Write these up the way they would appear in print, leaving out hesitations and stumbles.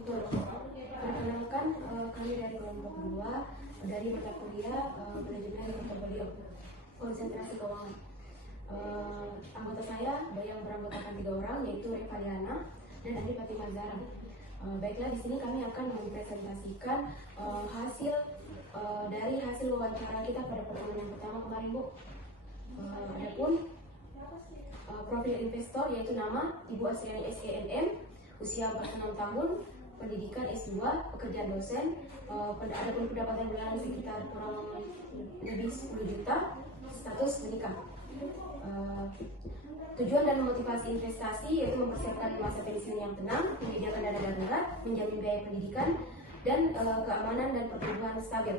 Betul. Perkenalkan, kami dari kelompok 2 dari mata kuliah manajemen dan portofolio konsentrasi keuangan. Anggota saya yang beranggotakan 3 orang, yaitu Reva Diana dan Andi Fatimah Zahra. Baiklah, di sini kami akan mempresentasikan hasil dari hasil wawancara kita pada pertemuan yang pertama kemarin, Bu. Adapun profil investor yaitu nama Ibu Asriani SENM, usia 46 tahun, pendidikan S2, pekerjaan dosen, adapun pendapatan bulanan sekitar kurang lebih 10 juta, status menikah. Tujuan dan motivasi investasi yaitu mempersiapkan masa pensiun yang tenang, menyediakan dana darurat, menjamin biaya pendidikan, dan keamanan dan pertumbuhan stabil.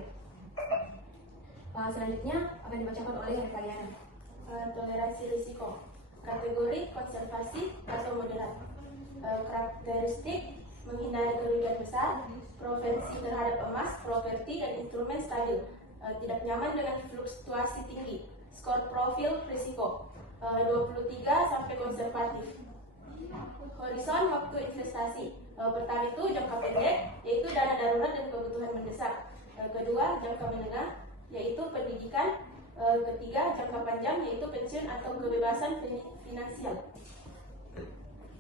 Selanjutnya akan dibacakan oleh Revaliana. Toleransi risiko, kategori konservasi atau moderat. Karakteristik menghindari kerugian besar, propensi terhadap emas, properti, dan instrumen stabil, tidak nyaman dengan fluktuasi tinggi. Skor profil risiko 23 sampai konservatif. Horizon waktu investasi, pertama itu jangka pendek, yaitu dana darurat dan kebutuhan mendesak. Kedua, jangka menengah, yaitu pendidikan. Ketiga, jangka panjang, yaitu pensiun atau kebebasan finansial.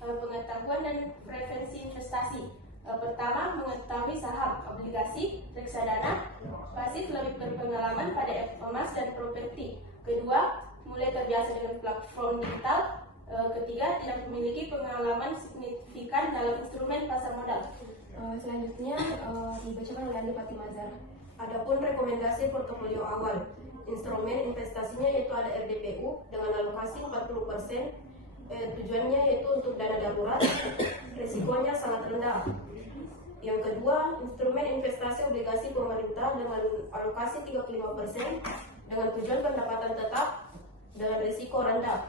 Pengetahuan dan preferensi investasi. Pertama, mengetahui saham, obligasi, reksadana, pasif lebih berpengalaman pada emas dan properti. Kedua, mulai terbiasa dengan platform digital. Ketiga, tidak memiliki pengalaman signifikan dalam instrumen pasar modal. Selanjutnya dibacakan oleh Andi Fatimah Zahra. Adapun rekomendasi portofolio awal, instrumen investasinya yaitu ada RDPU dengan alokasi 40%. Tujuannya yaitu untuk dana darurat, risikonya sangat rendah. Yang kedua, instrumen investasi obligasi pemerintah dengan alokasi 35% dengan tujuan pendapatan tetap dengan risiko rendah.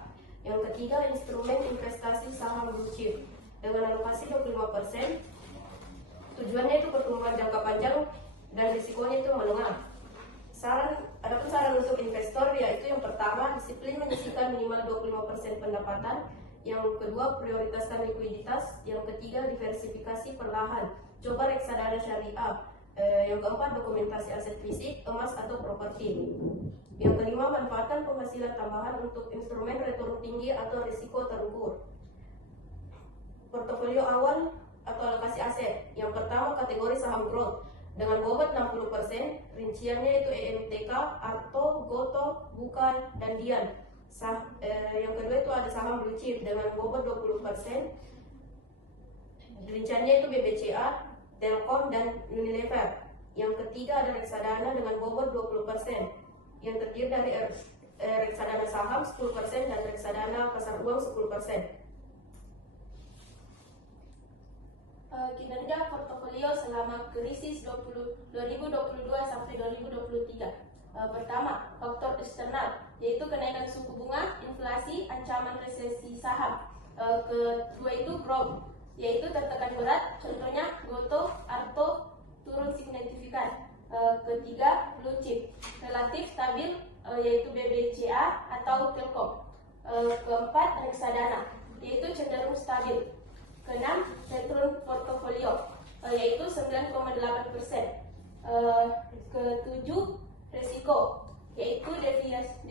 Yang ketiga, instrumen investasi saham blue chip dengan alokasi 25%. Tujuannya itu pertumbuhan jangka panjang dan risikonya itu menengah. Adapun saran untuk investor yaitu yang pertama, disiplin menyisihkan minimal 25% pendapatan. Yang kedua, prioritaskan likuiditas. Yang ketiga, diversifikasi perlahan. Coba reksadana syariah. Yang keempat, dokumentasi aset fisik, emas atau properti. Yang kelima, manfaatkan penghasilan tambahan untuk instrumen return tinggi atau risiko terukur. Portofolio awal atau alokasi aset. Yang pertama, kategori saham growth dengan bobot 60%, rinciannya itu EMTK, Arto, Goto, Bukan, dan Dian. Yang kedua itu ada saham blue chip dengan bobot 20%, rinciannya itu BBCA, Telkom, dan Unilever. Yang ketiga ada reksadana dengan bobot 20%, yang terdiri dari reksadana saham 10% dan reksadana pasar uang 10%. Kinerja portofolio selama krisis 2022 sampai 2023. Pertama, faktor eksternal, yaitu kenaikan suku bunga, inflasi, ancaman resesi saham. Kedua itu growth, yaitu tertekan berat, contohnya Goto, Arto turun signifikan. Ketiga, blue chip, relatif stabil, yaitu BBCA atau Telkom. Keempat, reksadana, yaitu cenderung stabil. Keenam, return portofolio, yaitu 9,8%. Ketujuh, risiko, yaitu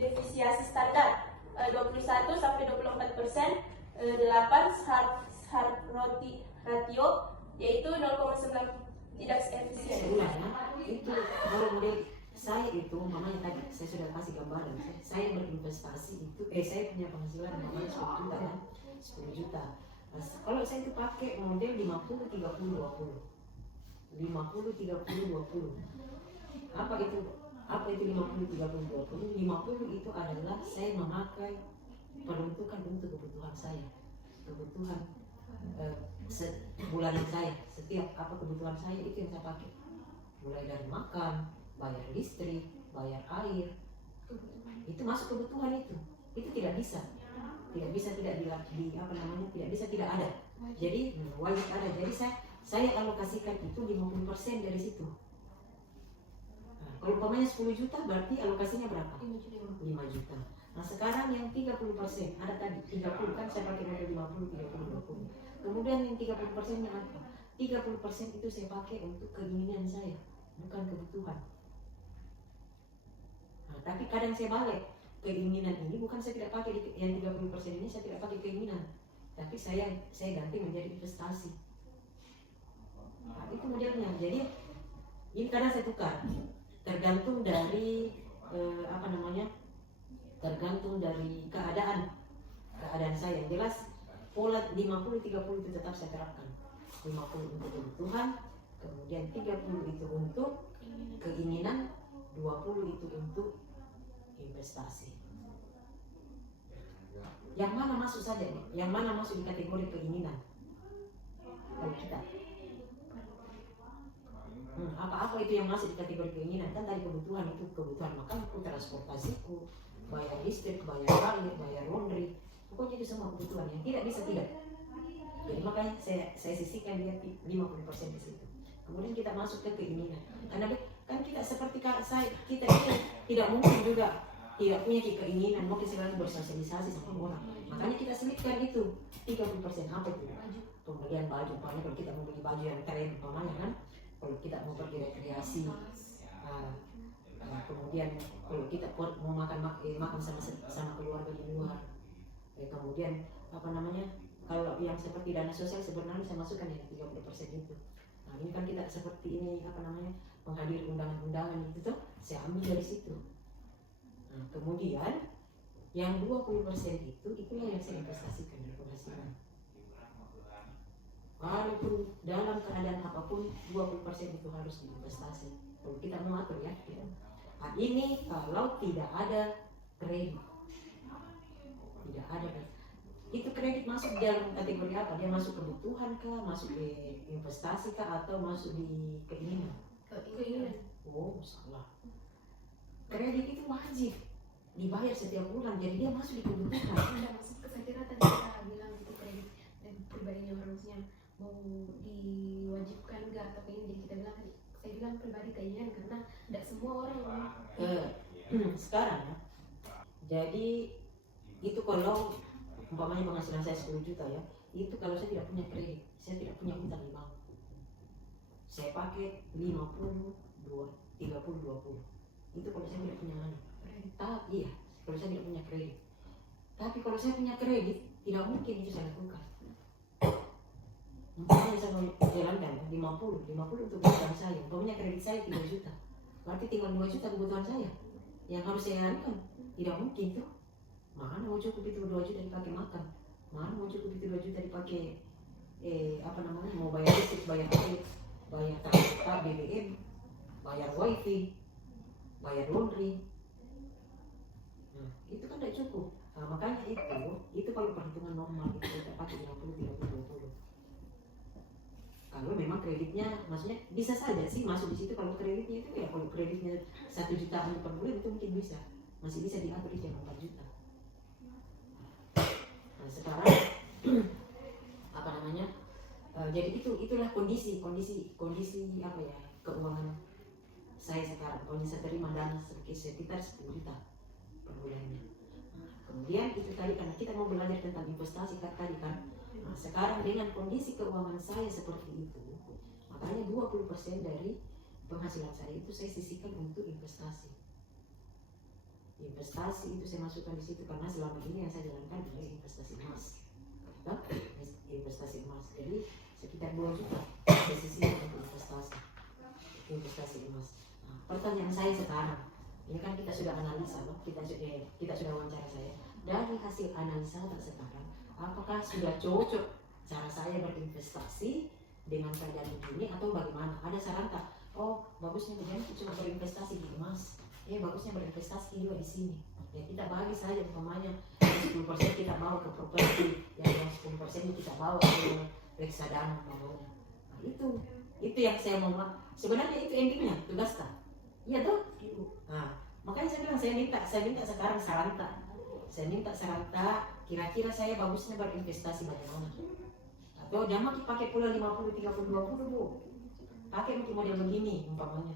defisiasi standar 21 sampai 24%. 8, hard ratio, yaitu 0,9, tidak efisien. Itu kalau model saya itu, mamanya tadi saya sudah kasih gambaran. Saya berinvestasi itu, saya punya penghasilan mamanya 10 juta kan, 10 juta. Kalau saya itu pakai model 50-30-20. 50-30-20. Apa itu 50-30-20? 50 itu adalah saya memakai peruntukan untuk kebutuhan saya. Kebutuhan bulanan saya. Setiap apa kebutuhan saya itu yang saya pakai. Mulai dari makan, bayar listrik, bayar air. Itu masuk kebutuhan itu. Itu tidak bisa tidak bisa tidak ada. Jadi wajib ada. Jadi saya alokasikan itu 50% dari situ. Nah, kalau umpamanya 10 juta berarti alokasinya berapa? 5 juta. Nah sekarang yang 30%, ada tadi 30 kan saya pakai model 50, 30, 20. Kemudian yang 30% nya apa? 30% itu saya pakai untuk keinginan saya, bukan kebutuhan. Nah, tapi kadang saya balik, keinginan ini bukan saya tidak pakai, yang 30% ini saya tidak pakai keinginan, tapi saya ganti menjadi investasi. Nah, itu modelnya. Jadi ini kadang saya tukar, tergantung dari tergantung dari keadaan saya. Yang jelas pola 50-30 itu tetap saya terapkan. 50 untuk kebutuhan, kemudian 30 itu untuk keinginan, 20 itu untuk investasi. Yang mana masuk saja nih? Yang mana masuk di kategori keinginan? Oh, kita. Apa-apa itu yang masuk di kategori keinginan. Kan tadi kebutuhan itu kebutuhan makanku, transportasiku, bayar listrik, bayar air, bayar laundry, pokoknya itu semua kebutuhan yang tidak bisa tidak. Jadi makanya saya sisihkan dia 50% di situ. Kemudian kita masuk ke keinginan. Karena kan kita seperti kita ini tidak mungkin juga tidak punya keinginan mau selalu bersosialisasi sama orang. Makanya kita selipkan itu 30%. Apa itu? Pembelian baju. Umpamanya kalau kita mau beli baju yang keren, umpamanya kan, kalau kita mau pergi rekreasi, kemudian kalau kita mau makan sama keluarga di luar, kemudian kalau yang seperti dana sosial sebenarnya saya masukkan yang 30% itu. Nah ini kan kita seperti ini menghadiri undangan-undangan itu tuh saya ambil dari situ. Nah, kemudian yang 20% itulah yang saya investasikan dari penghasilan. Walaupun dalam keadaan apapun 20% itu harus diinvestasi. Kalau kita mau atur ya. Nah, ini kalau tidak ada kredit. Tidak ada kredit. Itu kredit masuk dalam kategori apa? Dia masuk kebutuhan kah, masuk di investasi kah, atau masuk di keinginan? Keinginan. Oh, salah. Kredit itu wajib dibayar setiap bulan, jadi dia masuk di kebutuhan. Ada masuk ke, saya kira tadi kita bilang itu kredit dan pribadinya harusnya mau diwajibkan enggak, tapi ini jadi kita bilang, saya bilang pribadi keinginan karena tidak semua orang sekarang ya. Jadi itu kalau umpamanya penghasilan saya 10 juta ya, itu kalau saya tidak punya kredit, saya tidak punya utang di bank, saya pakai 50, 30, 20. Itu kalau saya tidak punya kredit. Tapi iya, kalau saya tidak punya kredit. Tapi kalau saya punya kredit, tidak mungkin itu saya lakukan. Umpamanya saya mau jalankan 50 untuk kebutuhan saya. Umpamanya kredit saya 3 juta, berarti tinggal 2 juta kebutuhan saya yang harus saya lakukan. Tidak mungkin tuh. Mana mau cukup itu 2 juta dipakai makan? Mana mau cukup itu 2 juta dipakai mau bayar listrik, bayar air, bayar transport, BBM, bayar wifi, bayar laundry. Nah, itu kan tidak cukup. Nah, makanya itu kalau perhitungan normal itu kita pakai 50, 30, 20. Kalau memang kreditnya, maksudnya bisa saja sih masuk di situ. Kalau kreditnya itu ya, kalau kreditnya 1 jutaan per bulan itu mungkin bisa, masih bisa diatur di 4 juta. Nah, sekarang jadi itulah kondisi keuangan saya sekarang. Kalau saya terima dana sekitar 10 juta per bulannya. Nah, kemudian itu tadi karena kita mau belajar tentang investasi tadi kan. Nah, sekarang dengan kondisi keuangan saya seperti itu, makanya 20% dari penghasilan saya itu saya sisihkan untuk investasi. Investasi itu saya masukkan di situ karena selama ini yang saya jalankan adalah investasi emas. Investasi emas. Jadi sekitar 2 juta saya sisihkan untuk investasi emas. Nah, pertanyaan saya sekarang, ini kan kita sudah analisa, kita sudah wawancara saya. Dari hasil analisa sekarang, apakah sudah cocok cara saya berinvestasi dengan keadaan begini atau bagaimana? Ada saran tak? Oh, bagusnya begini cuma berinvestasi di emas. Bagusnya berinvestasi juga di sini. Ya kita bagi saja umpamanya 10% kita bawa ke properti, yang 10% kita bawa ke reksadana umpamanya. Nah, itu yang saya mau. Sebenarnya itu endingnya tugas tak? Iya toh? Nah, makanya saya bilang saya minta sekarang saran tak. Saya minta saran tak, kira-kira saya bagusnya berinvestasi bagaimana? Atau jangan pakai pula 50, 30, 20 Bu. Pakai mungkin model begini umpamanya.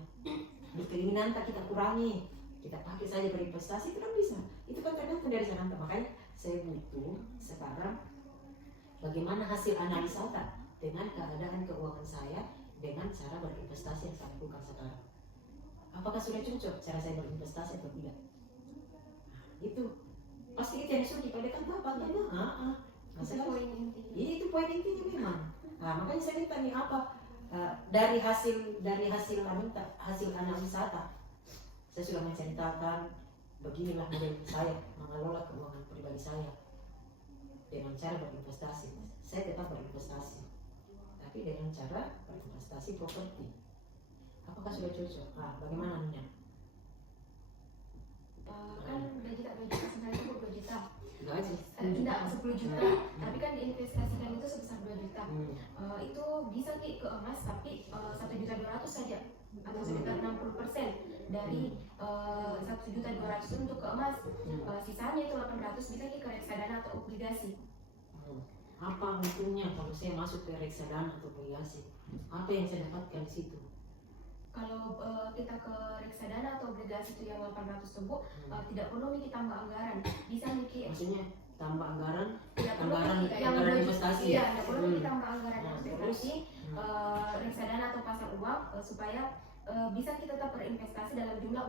Di keinginan tak kita kurangi, kita pakai saja berinvestasi, itu kan bisa. Itu kan tergantung dari saran tak. Makanya saya butuh sekarang bagaimana hasil analisa tak. dengan keadaan keuangan saya dengan cara berinvestasi yang saya lakukan sekarang. Apakah sudah cocok cara saya berinvestasi atau tidak? Nah, itu pasti itu yang sulit. Kalau dia kan apa? Itu poin intinya memang. Nah, makanya saya minta nih apa dari hasil analisa data, saya sudah menceritakan beginilah model saya mengelola keuangan pribadi saya dengan cara berinvestasi. Saya tetap berinvestasi, tapi dengan cara berinvestasi properti. Apakah sudah cocok? Bagaimana Nia? Kan gaji tak 2 juta sebenarnya itu 2 juta. Gaji? Tidak 10 juta, tapi kan diinvestasikan itu sebesar 2 juta. Itu bisa ke emas, tapi 1.200.000 saja atau sekitar 60% dari 1.200.000 untuk ke emas. Sisanya itu 800 bisa ke reksadana atau obligasi. Apa untungnya kalau saya masuk ke reksadana atau obligasi? Apa yang saya dapatkan di situ? Kalau kita ke reksadana atau obligasi itu yang 800 tersebut tidak perlu kita tambah anggaran, bisa Niki. Maksudnya tambah anggaran yang investasi ya? Iya, tidak perlu kita tambah anggaran investasi reksadana atau pasar uang supaya bisa kita tetap berinvestasi dalam jumlah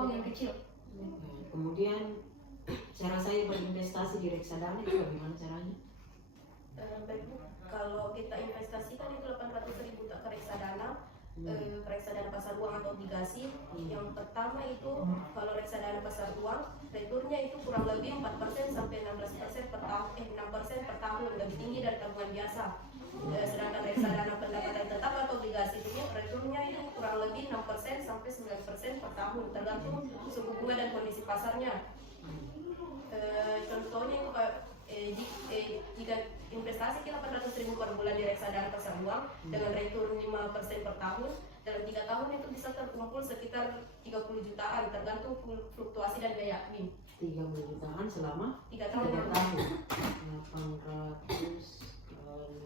uang yang kecil. Kemudian cara saya berinvestasi di reksadana itu bagaimana caranya? Baik Bu, kalau kita investasikan itu 800.000 ke reksadana pasar uang atau obligasi. Yang pertama itu kalau reksadana pasar uang returnnya itu kurang lebih 4% sampai 16% per tahun, 6% per tahun, lebih tinggi dari tabungan biasa. Sedangkan reksadana pendapatan tetap atau obligasi itu returnnya itu kurang lebih 6% sampai 9% per tahun, tergantung suku bunga dan kondisi pasarnya. Contohnya jika investasi kita 800.000 per bulan di reksadana pasar uang dengan return 5% per tahun, dalam 3 tahun itu bisa terkumpul sekitar 30 jutaan tergantung fluktuasi dan gaya admin. 30 jutaan selama 3 tahun. 800 kali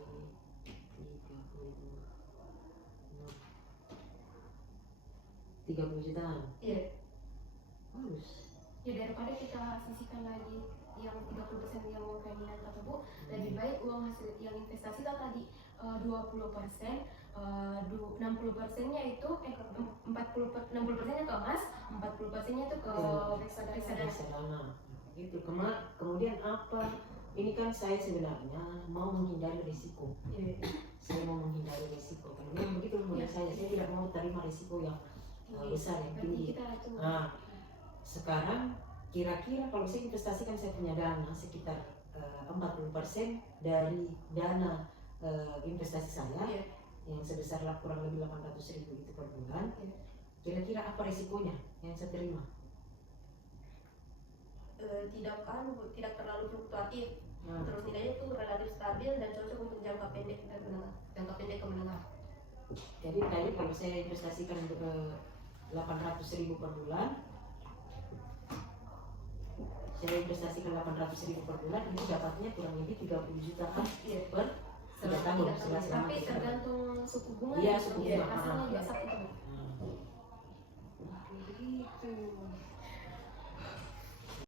30 jutaan. Iya. Bagus. Ya daripada kita sisihkan lagi yang 30% yang mau keinginan tersebut, lebih baik uang hasil yang investasi tadi 20%, 60%-nya itu 60%-nya ke emas, 40%-nya itu ke reksadana. Gitu. Kemudian apa? Ini kan saya sebenarnya mau menghindari risiko. Saya mau menghindari risiko. Kemudian begitu menurut saya tidak mau terima risiko yang besar yang tinggi. Nah, sekarang kira-kira kalau saya investasikan saya punya dana sekitar 40% dari dana investasi saya yang sebesar kurang lebih 800.000 itu per bulan. Kira-kira apa risikonya yang saya terima? Tidak terlalu fluktuatif. Terus nilainya itu relatif stabil dan cocok untuk jangka pendek ke menengah. Jadi tadi kalau saya investasikan untuk 800.000 per bulan, saya investasikan 800.000 per bulan, itu dapatnya kurang lebih 30 jutaan per 3 tahun. Tapi tergantung suku bunga. Iya, suku bunga. Hasilnya juga satu. Begitu.